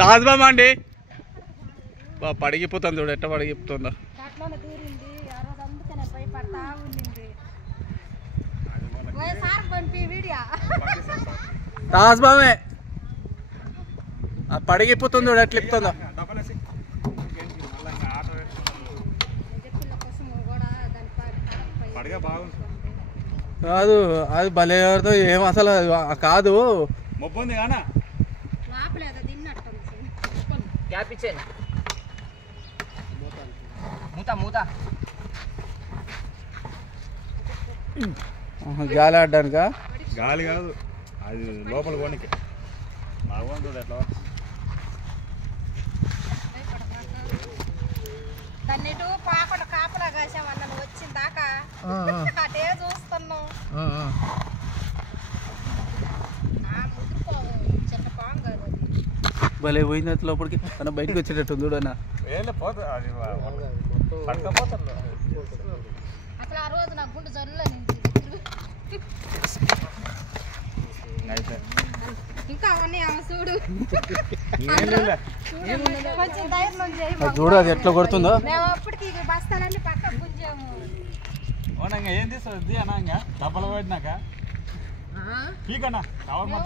తాజ్బామ్ అండి పడిగిపోతుంది చూడు ఎట్ట పడిగిపోతుందో తాజ్బామే పడిగిపోతుంది చూడు ఎట్లా ఇప్పుతుందో కాదు అది భలే ఏం అసలు కాదు మొబ్బుంది కానా గాలి ఆడడానికా గాలి కాదు అది లోపల కోనికి ఎట్లా కన్నీటు పాకుండా కాపలా కాసామన్న వచ్చిన దాకా అటే చూస్తున్నాం భలే పోయింది అట్లా లోపలికి తన బయటకు వచ్చేటట్టు చూడన్నా అసలు ఆ రోజు నాకు గుండె జల్లు ఇంకా అవన్నీ చూడు చూడు అది ఎట్లా కొడుతుందో మేము అప్పటికి బస్తాలన్నీ పక్కకు గుంజాము ఏం తీస్తుంది అన్నా డబ్బలు పడినాక